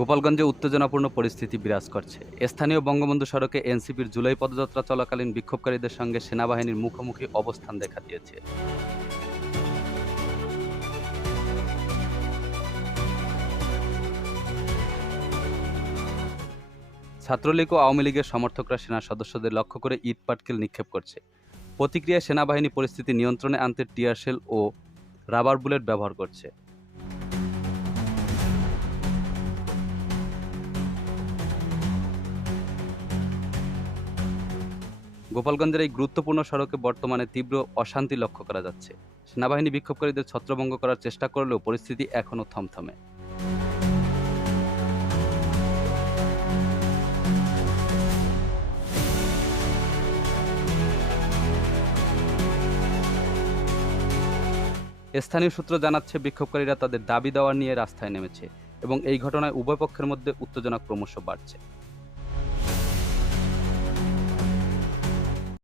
গোপালগঞ্জে উত্তেজনাপূর্ণ পরিস্থিতি বিরাজ করছে। স্থানীয় বঙ্গবন্ধু সড়কে এনসিপির জুলাই পদযাত্রা চলাকালীন বিক্ষোভকারীদের সঙ্গে সেনাবাহিনীর মুখোমুখি অবস্থান দেখা দিয়েছে। ছাত্রলীগ ও আওয়ামী লীগের সমর্থকরা সেনা সদস্যদের লক্ষ্য করে ইট পাটকেল নিক্ষেপ করছে। প্রতিক্রিয়ায় সেনাবাহিনী পরিস্থিতি নিয়ন্ত্রণে আনতে টিয়ারশেল ও রাবার বুলেট ব্যবহার করছে। গোপালগঞ্জের এই গুরুত্বপূর্ণ সড়কে বর্তমানে তীব্র অশান্তি লক্ষ্য করা যাচ্ছে। সেনাবাহিনী বিক্ষোভকারীদের ছত্রভঙ্গ করার চেষ্টা করলেও পরিস্থিতি এখনও থমথমে। স্থানীয় সূত্র জানাচ্ছে, বিক্ষোভকারীরা তাদের দাবি দেওয়া নিয়ে রাস্তায় নেমেছে এবং এই ঘটনায় উভয় পক্ষের মধ্যে উত্তেজনা ক্রমশ বাড়ছে।